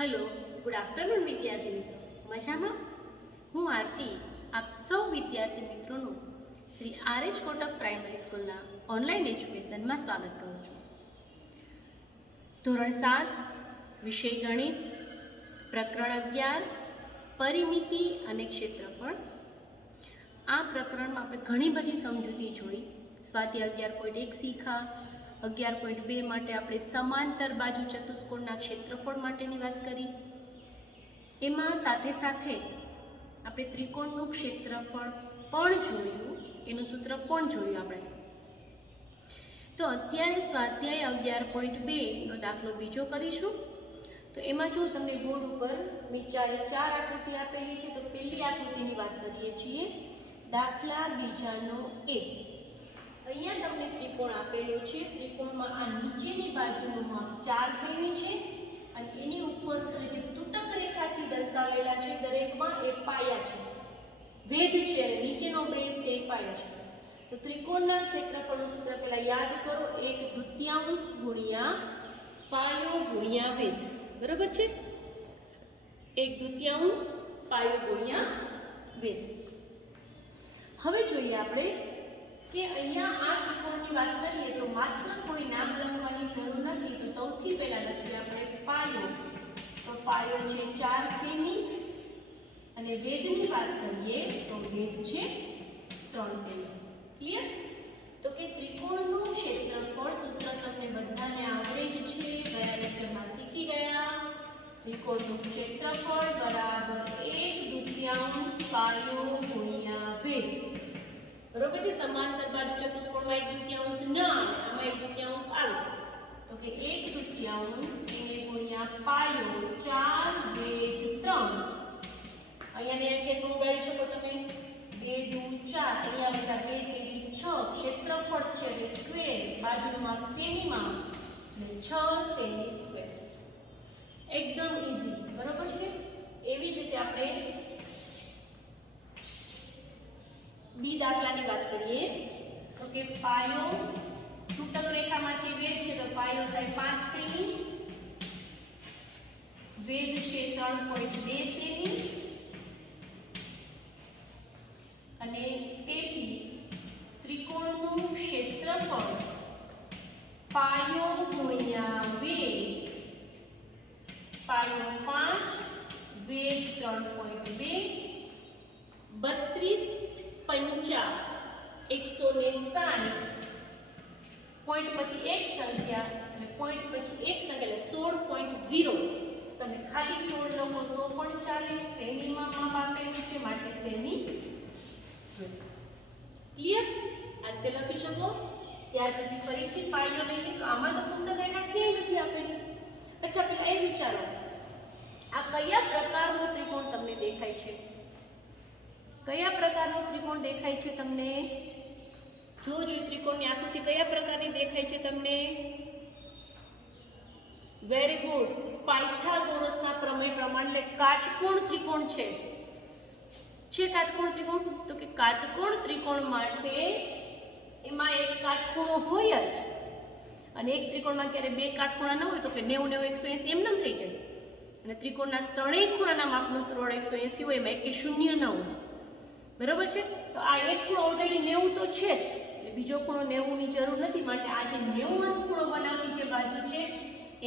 Hello, good afternoon વિદ્યાર્થી મિત્રો. મજામાં? હું આરતી આપ સૌ વિદ્યાર્થી મિત્રોનું શ્રી આર.એચ. કોટક પ્રાઇમરી સ્કૂલના ઓનલાઈન એજ્યુકેશનમાં સ્વાગત કરું છું. ધોરણ 7 વિષય ગણિત, પ્રકરણ 11 પરિમિતિ અને ક્ષેત્રફળ. આ પ્રકરણમાં આપણે ઘણી બધી સમજૂતી જોઈ. સ્વાધ્યાય 11.1 શીખા. 11.2 માટે આપણે સમાંતર બાજુ ચતુષ્કોણના ક્ષેત્રફળ માટેની વાત કરી. એમાં સાથે સાથે આપણે ત્રિકોણનું ક્ષેત્રફળ પણ જોયું, એનું સૂત્ર પણ જોયું આપણે. તો અત્યારે સ્વાધ્યાય 11.2 નો દાખલો બીજો કરીશું. તો એમાં જો તમને બોર્ડ ઉપર મેં ચાર આકૃતિ આપેલી છે. તો પહેલી આકૃતિની વાત કરીએ છીએ. દાખલા બીજાનો એ. અહીંયા તમને ત્રિકોણ આપેલો છે. ત્રિકોણમાં આ નીચેની બાજુનું માપ 4 સેમી છે અને એની ઉપર જે તૂટક રેખાથી દર્શાવેલા છે દરેકમાં એ પાયા છે, વેધ છે અને નીચેનો બેઝ છે એ પાયો છે. તો ત્રિકોણના ક્ષેત્રફળનું સૂત્ર પહેલા યાદ કરો, 1/2 ગુણ્યા પાયો ગુણ્યા વેધ. બરાબર છે? 1/2 પાયો ગુણ્યા વેધ. હવે જોઈએ આપણે કે અહીંયા આ ત્રિકોણની વાત કરીએ તો માત્ર કોઈ નામ લખવાની જરૂર નથી. તો સૌથી પહેલા લખીએ આપણે પાયો. તો પાયો છે 4 સેમી અને વેધની વાત કરીએ તો વેધ છે 3 સેમી. ક્લિયર? તો કે ત્રિકોણનું ક્ષેત્રફળ સૂત્ર તમને બધાને આવડે જ છે, ગયા લેક્ચરમાં શીખી ગયા. ત્રિકોણનું ક્ષેત્રફળ બરાબર 1/2 પાયો ગુણ્યા વેધ. બરોબર છે? સમાંતર બાજુ ચતુષ્કોણમાં 1/2 ના આવે, આમાં 1/2 આવે. તો કે 1/2 એને ગુણ્યા પાયો 4 વેધ 3. અહીંયા ને છે તો ઉડાડી શકો તમે. 2 દુ 4, અહીંયા બધા 2 તેરી 6. ક્ષેત્રફળ છે એટલે સ્ક્વેર, બાજુનું માપ સેમીમાં એટલે 6 સેમી સ્ક્વેર. એકદમ ઈઝી. બરોબર છે? એવી જ રીતે આપણે બી દાખલાની વાત કરીએ તો કે પાયો તૂટક રેખામાં છે વેધ છે તો પાયો થાય 5 સેમી, વેધ છે 3.2 સેમી અને તેથી ત્રિકોણનું ક્ષેત્રફળ પાયો ગુણ્યા વેધ, પાયો 5 વેધ 3.2 32 50 160. પોઈન્ટ પછી એક સંખ્યા અને પોઈન્ટ પછી એક સંખ્યા એટલે 16.0. તમે ખાલી 16 લખો તો પણ ચાલે. સેમીમાં માપ આપેલું છે માટે સેમી સ્ક્વેર. ક્લિયર? આ રીતે લખી શકો. ત્યાર પછી ફરીથી પાયો લઈએ તો આમાં તો તૂટક રેખા ક્યાંય નથી આપેલી. અચ્છા, પેલા એ વિચારો, આ કયા પ્રકારનો ત્રિકોણ તમને દેખાય છે? કયા પ્રકારનો ત્રિકોણ દેખાય છે તમને? જોજો ત્રિકોણની આકૃતિ કયા પ્રકારની દેખાય છે તમને? Very good. પાયથાગોરસના પ્રમેય પ્રમાણે કાટકોણ ત્રિકોણ છે. કાટકોણ ત્રિકોણ? તો કે કાટકોણ ત્રિકોણ માટે એમાં એક કાટખૂણો હોય જ અને એક ત્રિકોણમાં ક્યારે બે કાટખૂણા ન હોય તો કે 90 90 180 એમ થઈ જાય. અને ત્રિકોણના ત્રણેય ખૂણાના માપનો સરવાળો 180 હોય, એમાં એકે શૂન્ય ન હોય. બરાબર છે? તો આ એક ખૂણો ઓલરેડી 90 તો છે જ, એટલે બીજો ખૂણો 90 ની જરૂર નથી. માટે આ જે 90 ખૂણો બનાવતી જે બાજુ છે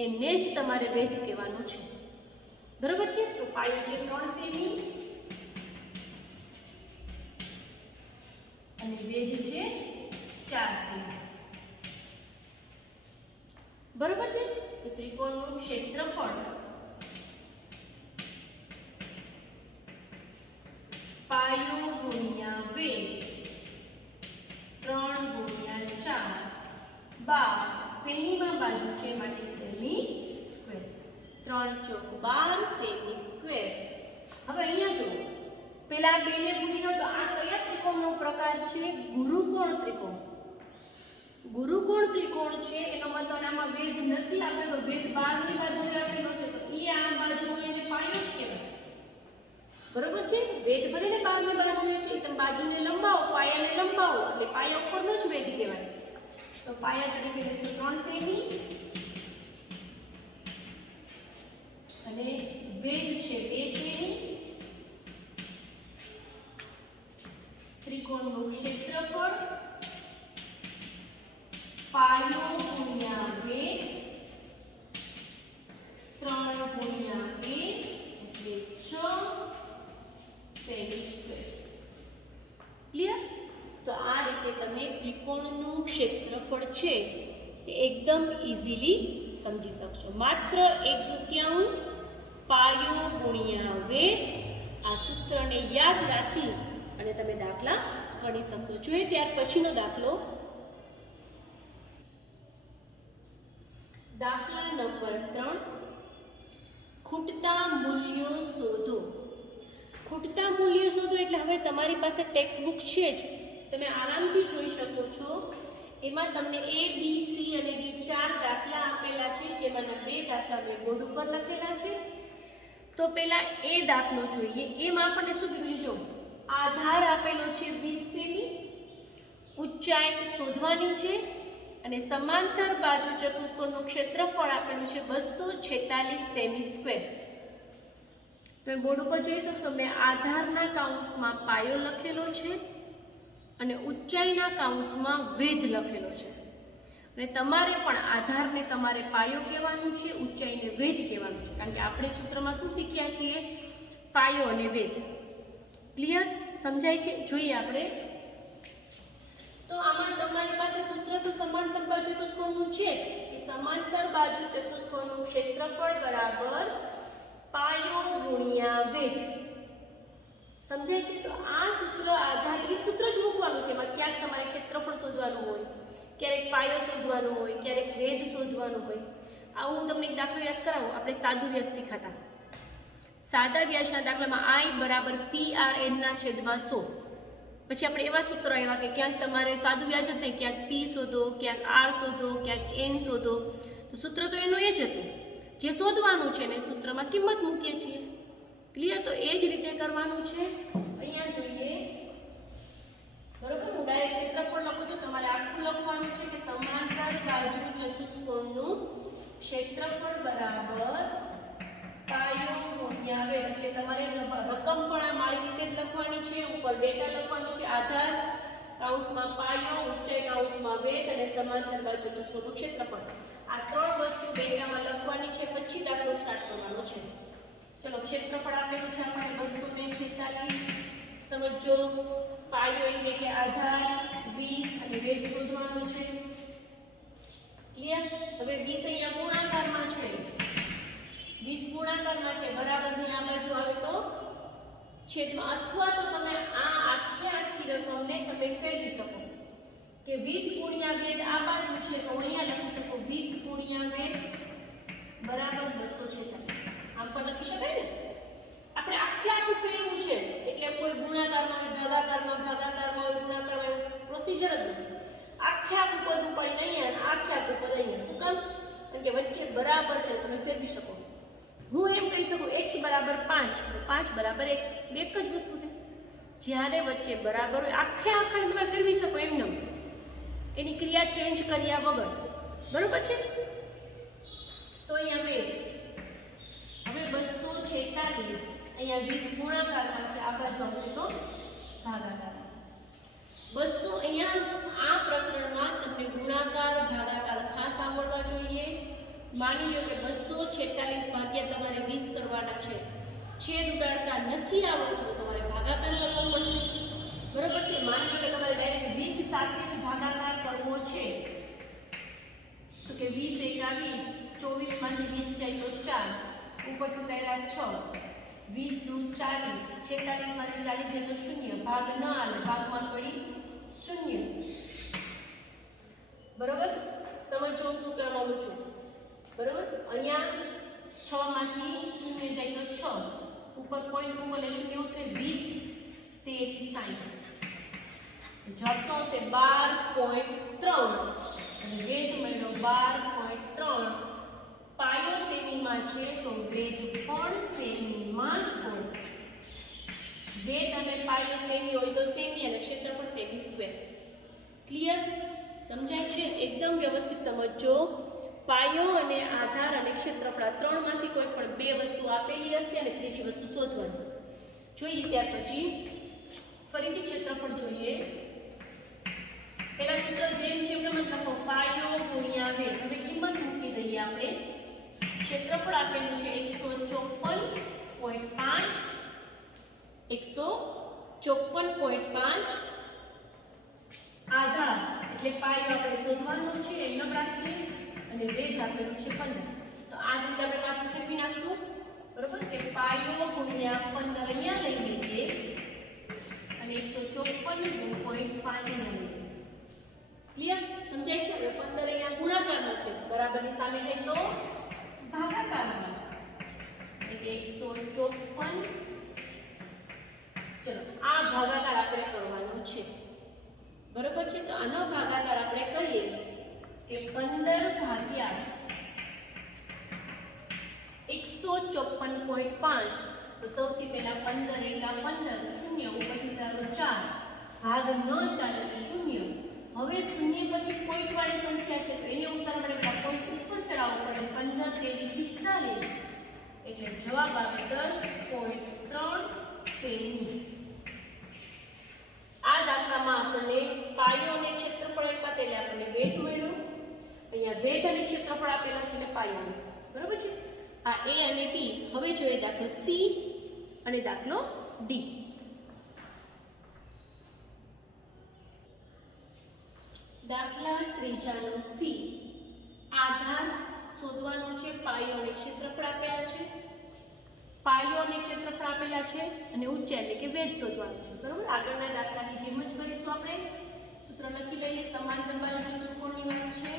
એને જ તમારે વેધ કહેવાનું છે. બરાબર છે? તો પાયો છે 3 સેમી અને વેધ છે 4 સેમી. બરાબર છે? તો ત્રિકોણનું ક્ષેત્રફળ પાયો ગુણ્યા વેધ 3 ગુણ્યા 4 12. સેમીમાં બાજુ છે માટે સેમી સ્ક્વેર. 3 ચોક 12 સેમી સ્ક્વેર. હવે અહીંયા જો પેલા બેને ભૂલી જાઓ તો આ કયા ત્રિકોણનો પ્રકાર છે? ગુરુકોણ ત્રિકોણ. ગુરુકોણ ત્રિકોણ છે એનો મતલબ આમાં વેધ નથી આપેલો, વેધ 12 ની બાજુએ આપેલો છે તો એ આ બાજુ એને પાયો જ કહેવાય. બરોબર છે? વેધ ભલે ને 12 ની બાજુએ છે, તમે બાજુને લંબાવો, પાયાને લંબાવો એટલે પાયા ઉપરનો જ વેધ કહેવાય. તો પાયા તરીકે લેશું 3 સેમી અને વેધ છે 2 સેમી, ત્રિકોણનું ક્ષેત્રફળ પાયો ગુણ્યા વેધ 3 ગુણ્યા 2 એટલે 6 સેમી સ્ક્વેર. ક્લિયર? તો આ રીતે તમે ત્રિકોણનું ક્ષેત્રફળ છે એ એકદમ ઇઝીલી સમજી શકશો. માત્ર 1/2 પાયો ગુણ્યા વેધ આ સૂત્રને યાદ રાખી અને તમે દાખલા ગણી શકશો. જોઈએ ત્યાર પછીનો દાખલો. દાખલા નંબર 3, ખૂટતા મૂલ્યો શોધો. ખૂટતા મૂલ્યો શોધો એટલે હવે તમારી પાસે ટેક્સ્ટ બુક છે જ, તમે આરામથી જોઈ શકો છો. એમાં તમને A, B, C અને D 4 દાખલા આપેલા છે, જેમાંના 2 દાખલા મેં બોર્ડ ઉપર લખેલા છે. તો પહેલા એ દાખલો જોઈએ. એમાં આપણને શું કીધું છે? જો આધાર આપેલો છે 20 સેમી, ઊંચાઈ શોધવાની છે અને સમાંતર બાજુ ચતુષ્કોણનું ક્ષેત્રફળ આપેલું છે 246 સેમી સ્ક્વેર. તમે બોર્ડ ઉપર જોઈ શકશો, મેં આધારના કાઉન્સમાં પાયો લખેલો છે અને ઊંચાઈના કાઉન્સમાં વેધ લખેલો છે. અને તમારે પણ આધારને તમારે પાયો કહેવાનું છે, ઊંચાઈને વેધ કહેવાનું છે, કારણ કે આપણે સૂત્રમાં શું શીખ્યા છીએ? પાયો અને વેધ. ક્લિયર? સમજાય છે? જોઈએ આપણે. તો આમાં તમારી પાસે સૂત્ર તો સમાંતર બાજુ ચતુષ્કોણનું છે જ, કે સમાંતર બાજુ ચતુષ્કોણનું ક્ષેત્રફળ બરાબર પાયો ગુણ્યા વેધ. સમજાય છે? તો આ સૂત્ર આધારે એ સૂત્ર જ મૂકવાનું છે. એમાં ક્યાંક તમારે ક્ષેત્રફળ શોધવાનું હોય, ક્યારેક પાયો શોધવાનો હોય, ક્યારેક વેધ શોધવાનો હોય. આવું હું તમને એક દાખલો યાદ કરાવું. આપણે સાદું વ્યાજ શીખાતા. સાદા વ્યાજના દાખલામાં I બરાબર PRN/100. પછી આપણે એવા સૂત્રો આવ્યા કે ક્યાંક તમારે સાદું વ્યાજ જ નહીં, ક્યાંક P શોધો, ક્યાંક R શોધો, ક્યાંક N શોધો. તો સૂત્ર તો એનું એ જ હતું, જે શોધવાનું છે ને સૂત્રમાં કિંમત મૂકીએ છીએ. ક્લિયર? તો એ જ રીતે કરવાનું છે. અહીંયા જોઈએ, બરોબર. હું ડાયરેક્ટ ક્ષેત્રફળ લખું છું, તમારે આખું લખવાનું છે કે સમાંતર બાજુ ચતુષ્કોણનું ક્ષેત્રફળ બરાબર પાયો ગુણ્યા વેધ. એટલે તમારે રકમ પણ આ મારી રીતે જ લખવાની છે, ઉપર ડેટા લખવાનો છે. આધાર કાઉન્સમાં પાયો, ઊંચાઈ કાઉન્સમાં વેધ અને સમાંતર બાજુ ચતુષ્કોણનું ક્ષેત્રફળ. આ 3 વસ્તુ ડેટામાં લખવાની છે, પછી દાખલો સ્ટાર્ટ કરવાનો છે. ચલો, ક્ષેત્રફળ આપેલું છે આપણે 246. સમજો પાયો એટલે કે આધાર 20 અને વેધ શોધવાનું છે. ક્લિયર? હવે 20 અહીંયા ગુણાકારમાં છે, 20 ગુણાકારમાં છે, બરાબરની આ બાજુ આવે તો છેદમાં. અથવા તો તમે આ આખી રકમને તમે ફેરવી શકો કે 20 ગુણ્યા વેધ આ બાજુ છે, તો અહીંયા લખી શકો 20 ગુણ્યા વેધ બરાબર 246. આમ પણ લખી શકાય ને. આપણે આખું ફેરવું છે એટલે કોઈ ગુણાકારમાં હોય, ભાગાકારમાં હોય, ગુણાકારમાં હોય, પ્રોસિજર જ નથી. આખું પદ ઉપાડીને અહીંયા, આખું પદ અહીંયા. શું કામ? કારણ કે વચ્ચે બરાબર છે, તમે ફેરવી શકો. હું એમ કહી શકું x બરાબર 5, તો 5 બરાબર x, બે જ વસ્તુ છે. જ્યારે વચ્ચે બરાબર હોય આખાને તમે ફેરવી શકો એમને, એની ક્રિયા ચેન્જ કર્યા વગર. બરોબર છે? તો અહીંયા વેધ હવે 246, અહીંયા 20 ગુણાકારમાં છે, આ બાજુ આવશે તો ભાગાકાર. 200 અહીંયા આ પ્રકરણમાં તમને ગુણાકાર ભાગાકાર ખાસ આવડવા જોઈએ. માની લો કે 246 ભાગ્યા તમારે 20 કરવાના છે, છેદ ઉડાડતા નથી આવડતું તો તમારે ભાગાકાર કરવો પડશે. બરોબર છે? માની લો કે તમારે ડાયરેક્ટ 20 સાથે જ ભાગાકાર કરવો છે, તો કે 20 × 21, 24 માંથી 20 જાય તો 4, ઉપરથી ઉતાર્યા 6, 20 દૂ 40, 46 માંથી 40 જાય તો 0, ભાગ ન આવે, ભાગમાં પડી 0. બરોબર? સમજો શું કરવા માંગુ છું. બરોબર? અહીંયા 6 માંથી 0 જાય તો 6, ઉપર પોઈન્ટ મૂકો એટલે 0 ઉતરે, 20 13 60. જવાબ શું આવશે? 12.3 અને વેધ મળ્યો 12.3. પાયો સેમીમાં છે તો વેધ પણ સેમીમાં જ હોય. વેધ અને પાયો સેમી હોય તો સેમી અને ક્ષેત્રફળ સેમી સ્ક્વેર. ક્લિયર? સમજાય છે? એકદમ વ્યવસ્થિત સમજો. પાયો અને આધાર અને ક્ષેત્રફળ આ ત્રણમાંથી કોઈ પણ બે વસ્તુ આપેલી હશે અને ત્રીજી વસ્તુ શોધવાની. જોઈએ ત્યાર પછી ફરીથી ક્ષેત્રફળ જોઈએ. પેલા સૂત્ર જેમ છે એમ લખો પાયો ગુણ્યા વેધ. હવે કિંમત મૂકી દઈએ આપણે. ક્ષેત્રફળ આપેલું છે 154.5 154.5 આધાર એટલે પાયો આપણે શોધવાનો છે એમ રાખીએ અને વેધ આપેલું છે 15. તો આ જ રીતે આપણે પાછું ફેરવી નાખશું બરોબર કે પાયો ગુણ્યા 15 અહીંયા લઈ લઈએ અને 154.5 અહીંયા લઈએ. ક્લિયર? સમજાય છે? હવે 15 અહીંયા ગુણાકારમાં છે બરાબરની સામે જાય તો ભાગાકારમાં એટલે 154. ચલો આ ભાગાકાર આપણે કરવાનો છે બરોબર છે. તો આનો ભાગાકાર આપણે કરીએ કે 15 ભાગ્યા 154.5. તો સૌથી પહેલા 15 એકા 15 શૂન્ય ઉપરથી તારો 4 ભાગ ન ચાલે એટલે શૂન્ય. હવે શૂન્ય પછી પોઈન્ટ વાળી સંખ્યા છે તો એને ઉતારવા માટે પોઈન્ટ ઉપર ચડાવવું પડે. 15 તેરી 45 એટલે જવાબ આવે 10.3 સેમી. આ દાખલામાં આપણને પાયો અને ક્ષેત્રફળ આપ્યા એટલે આપણને વેધ મળ્યો. અહીંયા વેધ અને ક્ષેત્રફળ આપેલા છે એટલે પાયો બરોબર છે. આ A અને B. હવે જોઈએ દાખલો C અને દાખલો D. દાખલા ત્રીજાનો C. આધાર શોધવાનો છે, પાયો અને ક્ષેત્રફળ આપેલા છે. પાયો અને ક્ષેત્રફળ આપેલા છે અને ઊંચાઈ એટલે કે વેધ શોધવાનું છે બરોબર. આગળના દાખલાની જેમ જ કરીશું આપણે. સૂત્ર લખી લઈએ. સમાંતર બાજુ ચતુષ્કોણની વાત છે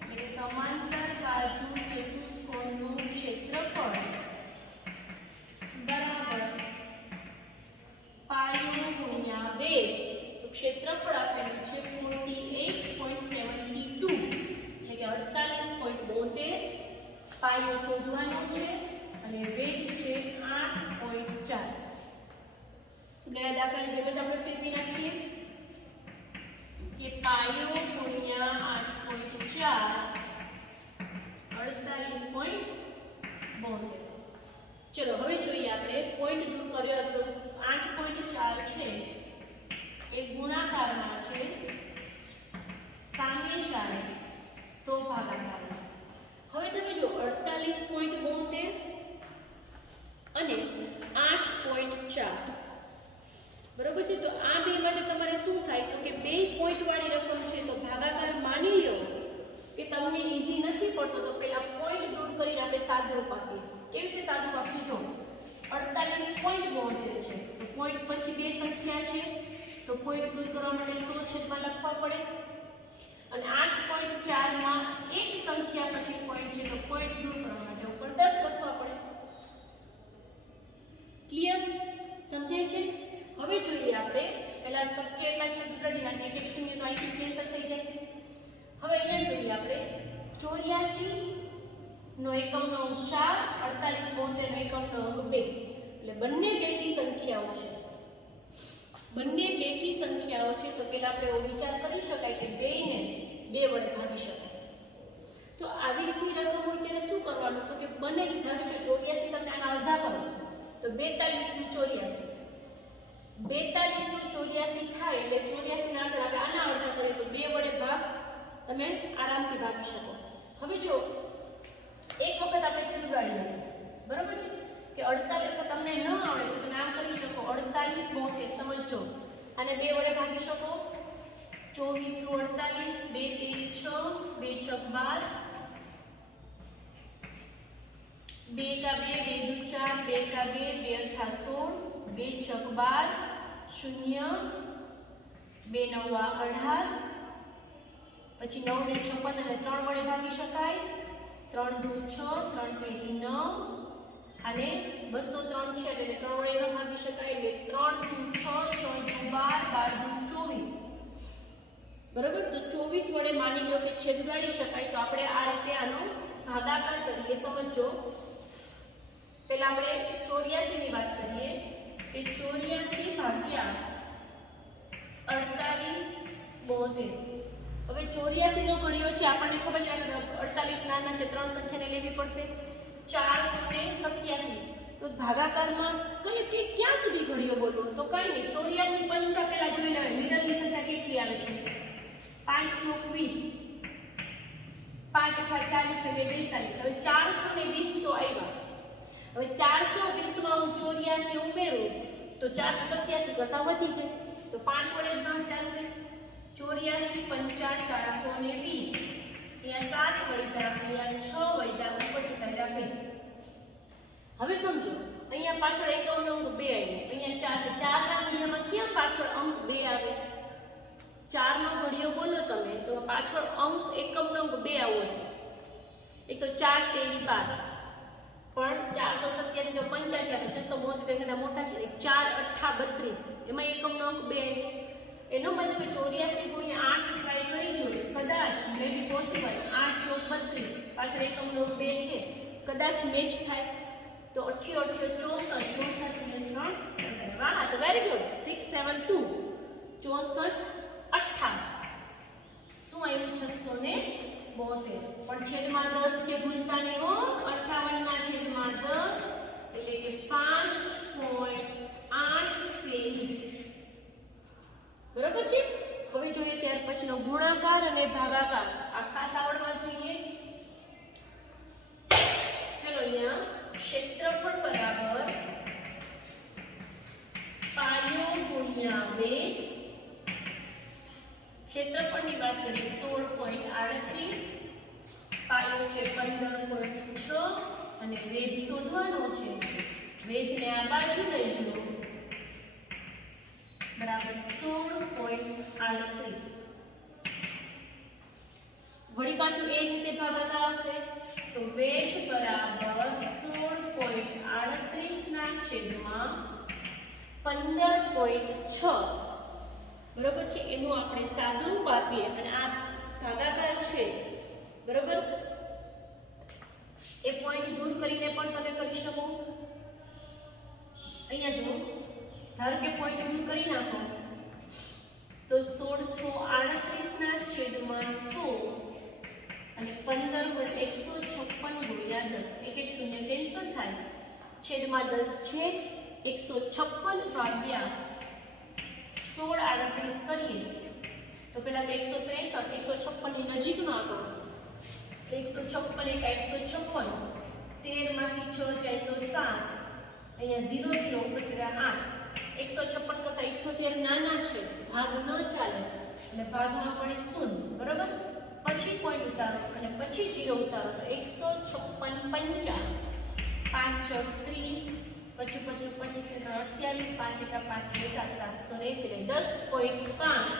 એટલે કે સમાંતર બાજુ ચતુષ્કોણનું ક્ષેત્રફળ બરાબર પાયો ગુણ્યા વેધ. તો ક્ષેત્રફળ આપેલું છે 48.72 એટલે કે 48.72. પાયો શોધવાનો છે અને વેધ છે 8.4. ગયા દાખલાની જેમ જ આપણે ફેરવી નાખીએ કે પાયો ગુણ્યા 8.4 48.72. ચલો હવે જોઈએ આપણે પોઈન્ટ દૂર કર્યો તો 8.4 છે એ ગુણાકારમાં છે, સામે ચાલે તો ભાગાકારમાં. હવે તમે જો 48.72 અને 8.4 બરોબર છે. તો આ બે માટે તમારે શું થાય તો કે બે પોઈન્ટ વાળી રકમ છે તો ભાગાકાર માની લો કે તમને ઈઝી નથી પડતો તો પહેલા પોઈન્ટ દૂર કરીને આપણે સાદરૂપ આપીએ. કેવી રીતે સાદરૂપ આપવું? જો 48.72 છે તો પોઈન્ટ પછી બે સંખ્યા છે તો પોઈન્ટ દૂર કરવા માટે 100 છેદમાં લખવા પડે અને 8.4 માં એક સંખ્યા પછી પોઈન્ટ છે તો પોઈન્ટ દૂર કરવા માટે ઉપર 10 લખવા પડે. ક્લિયર? સમજાય છે? હવે જોઈએ આપણે પહેલા શક્ય એટલા છેદ કાઢી નાખીએ. એક શૂન્ય તો અહીંથી કેન્સલ થઈ જાય. હવે અહીંયા જોઈએ આપણે 84 નો એકમનો અંક 4, 48 નો એકમનો અંક 2 એટલે બંને બેકી સંખ્યાઓ છે. બંને બેકી સંખ્યાઓ છે તો પહેલા આપણે એવો વિચાર કરી શકાય કે 2 ને 2 વડે ભાગી શકાય. તો આવી રીતની રકમ હોય તેને શું કરવાનું તો કે બંને ધારો જો 84 તમે આના અડધા કરો તો 42 નું 84 થાય એટલે 84 ના અંદર આપણે આના અડધા કરીએ તો 2 વડે ભાગ તમે આરામથી ભાગી શકો. હવે જો એક વખત આપણે છેદ ઉડાડી લઈએ બરોબર છે કે 48 તમને ન આવડે તો તમે આમ કરી શકો 48 72 સમજો અને 2 વડે ભાગી શકો. 24 નું 48 2 તેરી 6 2 6 12 2 का 2 2 दू 4 2 का 2 2 अठा 16 2 छक 12 शून्य 2 9 18 પછી 9 ને 6 15 અને 3 વડે ભાગી શકાય. 3 દુ 6 3 તેરી 9 અને 203 છે એટલે 3 વડે ન ભાગી શકાય એટલે 3 દુ 6 6 દુ 12 12 દુ 24 બરાબર. તો 24 વડે માની લો કે છેદ ઉડાડી શકાય. તો આપણે આ રીતે આનો ભાગાકાર કરીએ. સમજો પહેલા આપણે 84 ની વાત કરીએ કે 84 ભાગ્યા 48 72 હવે 84 નો ઘડિયો છે, આપણને ખબર છે 48 નાના છે, 3 સંખ્યાને લેવી પડશે. 487. તો ભાગાકારમાં ક્યાં સુધી ઘડિયો બોલવો? તો કઈ નહીં, 84 પંચા પહેલા જોઈ લેવાય. મિડલની સંખ્યા કેટલી આવે છે? 5 ચોક 20, 5 × 40 = 42. હવે 420 તો આવ્યા. હવે 420 માં હું 84 ઉમેરું તો 487 કરતા વધી છે, તો 5 વડે જ ભાગ ચાલશે. 84 પંચા 420, અહીંયા 7 વધ્યા, અહીંયા 6 વધ્યા, ઉપરથી તૈયાર થઈ. હવે સમજો, અહીંયા પાછળ એકમનો અંક 2 આવ્યો, અહીંયા 4 છે. 4 ના ઘડિયામાં ક્યાં પાછળ અંક 2 આવે? 4 નો ઘડિયો બોલો તમે તો પાછળ અંક એકમનો અંક 2 આવવો જોઈએ. એક તો 4 તેરી 12, પણ 487 તો 85 આવે, 672 કરતા મોટા છે. 4 8 32, એમાં એકમનો અંક 2 આવ્યો. એનો મતલબ 84 × 8 ટ્રાય કરી જોઈએ, કદાચ મે બી પોસિબલ. 8 ચોક 32, પાછળ એકમનો અંક 2 છે, કદાચ મેચ થાય. તો 88 64 64 ને 3 વાહ, તો વેરી ગુડ. 672 64 58 શું આવ્યું? 672. પણ છેદમાં 10 છે, ભૂલતા નહીં હો. 58 ના છેદમાં 10 એટલે કે 5.8 સેમી. બરાબર છે. હવે જોઈએ ત્યાર પછીનો ગુણાકાર અને ભાગાકાર. આ ખાસ આવડવા જોઈએ. ચલો, અહીંયા ક્ષેત્રફળ બરાબર પાયો ગુણ્યા વેગ. ક્ષેત્રફળની વાત કરીએ 16.38, પાયો છે 15.6 અને વેગ શોધવાનો છે. વેગને આ બાજુ લઈ લો બરાબર 16.38. વળી પાછું એ જ રીતે ભાગાકાર આવશે તો વેગ બરાબર 16.38 ના છેદમાં 15.6. બરાબર છે. એનું આપણે સાદુરૂપ આપીએ અને આ ભાગાકાર છે. બરાબર, એ પોઈન્ટ દૂર કરીને પણ તમે કરી શકો. અહીંયા જુઓ, ધારો કે પોઈન્ટ દૂર કરી નાખો તો 1638 ના છેદમાં 100 અને 15 = 156 ગુણ્યા 10. એક એક શૂન્ય કેન્સલ થાય, છેદમાં 10 છે. 156 ભાગ્યા 1638 કરીએ તો પેલા તો 163, 156 ની નજીકનો આંકડો. 156 × 156, 13 માંથી 6 જાય તો 7, અહીંયા 0 0 ઉપર 8. 156 કરતા 78 નાના છે, ભાગ ન ચાલે અને ભાગમાં પડે 0. બરાબર, પછી પોઈન્ટ ઉતારો અને પછી 0 ઉતારો તો 156 પંચા 5 × 30, 25 25 28, 5 × 5 = 7, 10.5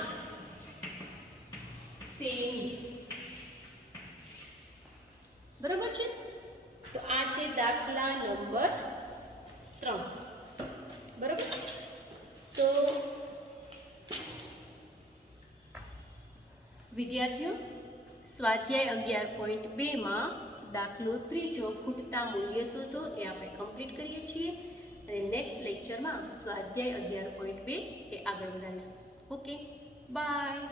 સેમી. બરાબર છે. તો આ છે દાખલા નંબર 3. બરાબર, તો વિદ્યાર્થીઓ, સ્વાધ્યાય 11.2 માં દાખલો 3 ખૂટતા મૂલ્ય શોધો એ આપણે કમ્પ્લીટ કરીએ છીએ અને નેક્સ્ટ લેક્ચરમાં સ્વાધ્યાય 11.2 એ આગળ વધારીશું. Okay, by.